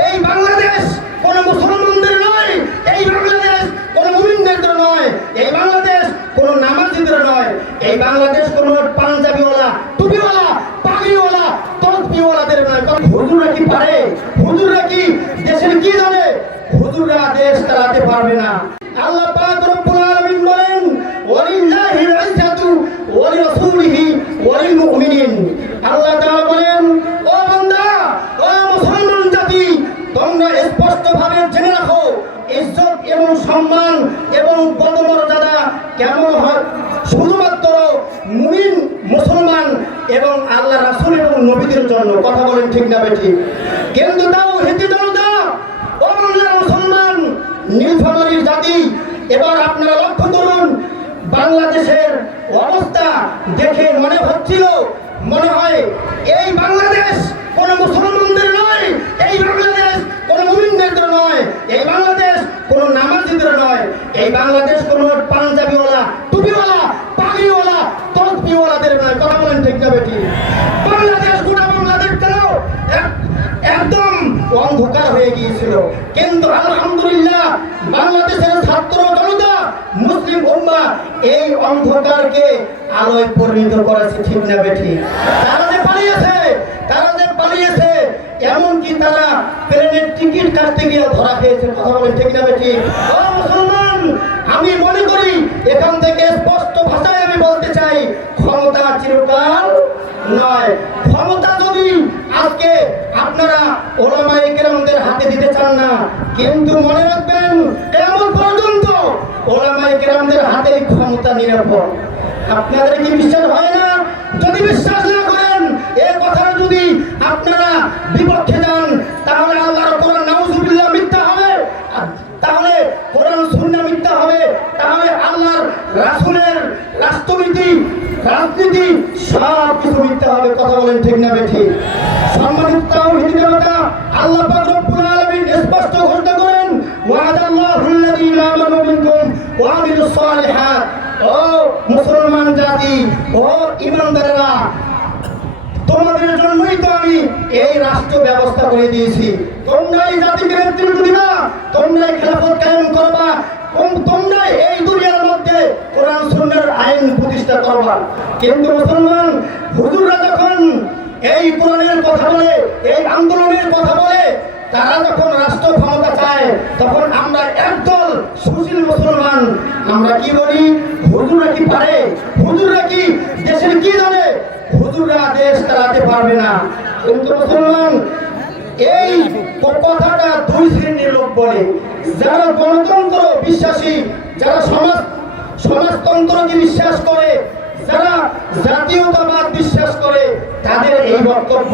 এই বাংলাদেশ কোন মুসলমানদের নয়, এই বাংলাদেশ কোন মুমিনদের নয়, এই বাংলাদেশ কোন নামাজিদের নয়, এই বাংলাদেশ কোন পাঞ্জাবিওয়ালা, টুপিওয়ালা, পাগড়িওয়ালা তসবিওয়ালাদের নয়। কারণ হুজুররা কি পারে? হুজুররা কি দেশের কি জানে? হুজুররা দেশ চালাতে পারবে না। আল্লাহ পাক রব্বুল আলামিন বলেন ওয়ালিল্লাহিল ইজ্জাতু ওয়া লিরাসূলিহি ওয়া লিল মুমিনিন। আল্লাহ তাআলা বলেন, ও মুসলমান জাতি তোমরা স্পষ্টভাবে জেনে রাখো ইজ্জত এবং সম্মান এবং পদমর্যাদা কেমন হয়? শুধুমাত্র মুমিন মুসলমান এবং আল্লাহ রাসূল এবং নবীদের জন্য, কথা বলেন ঠিক না বেঠি? কিন্তু তাও হিন্দু জনতা বাংলার মুসলমান নীলফামারীর জাতি, এবার আপনারা লক্ষ্য করুন, বাংলাদেশের অবস্থা দেখে মনে হচ্ছিল, মনে হয় এই বাংলাদেশ কোন মুসলমানদের নয়, এই বাংলাদেশ কোন মুমিনদের নয় এই বাংলাদেশ কোন নামাজিদের নয় এই বাংলাদেশ কোন পাঞ্জাবিওয়ালা টুপিওয়ালা পাগড়িওয়ালা তসবিওয়ালাদের নয় কথা বলেন ঠিক না বেটি বাংলাদেশ গোটা বাংলাদেশ কেন এক- একদম অন্ধকার গিয়েছিল কিন্তু আলহামদুলিল্লাহ বাংলাদেশের ছাত্র জনতা, মুসলিম উম্মা এই অন্ধকারকে আলোয় পরিণত করেছে ঠিক না বেঠি। তারা যে পালিয়েছে, তারা যে পালিয়েছে, এমনকি তারা প্লেনের টিকিট কাটতে গিয়ে ধরা খেয়েছে, কথা বলেন ঠিক না বেঠি। মুসলমান, আমি মনে করি এখান থেকে স্পষ্ট ভাষায় আমি বলতে চাই ক্ষমতা চিরকাল নয় ক্ষমতা যদি আজকে আপনারা ওলামাই কেরামদের হাতে দিতে চান না। কিন্তু মনে রাখবেন কেমন পর্যন্ত ওলামাই কেরামদের হাতে ক্ষমতা নিরাপদ। আপনাদের কি বিশ্বাস হয় না? যদি বিশ্বাস না করেন, এ কথা যদি আপনারা বিপক্ষে যান, তাহলে আল্লাহর কোরআন নাউজুবিল্লাহ মিথ্যা হবে। তাহলে কোরআন সুন্নাহ মিথ্যা হবে। তাহলে আল্লাহর রাসূলের রাষ্ট্রনীতি, রাজনীতি সব কিছু মিথ্যা হবে। কথা বলেন ঠিক না বেঠি সম্মানিত তাওহীদ জনতা, আল্লাহ ও মুসলমান জাতি, ও ইমানদাররা, তোমাদের জন্যই তো আমি এই রাষ্ট্র ব্যবস্থা করে দিয়েছি। তোমরাই জাতিকে দিবা, তোমরাই খেলাফত কায়েম করবা তোম- তোমরাই এই দুনিয়ার মধ্যে আইন প্রতিষ্ঠা করবা। কিন্তু মুসলমান, হুজুররা যখন এই কোরআনের কথা বলে, এই আন্দোলনের কথা বলে তারা যখন রাষ্ট্র ক্ষমতা চায়, তখন আমরা একদল সুশীল মুসলমান। আমরা কি বলি? হুজুররা কি পারে? হুজুররা কি দেশের কি জানে? হুজুররা দেশ চালাতে পারবে না। কিন্তু মুসলমান, এই কথাটা দুই শ্রেণির লোক বলে। যারা গণতন্ত্র বিশ্বাসী, যারা সমাজ, সমাজতন্ত্রকে বিশ্বাস করে, যারা জাতীয়তাবাদ বিশ্বাস করে, তাদের এই বক্তব্য।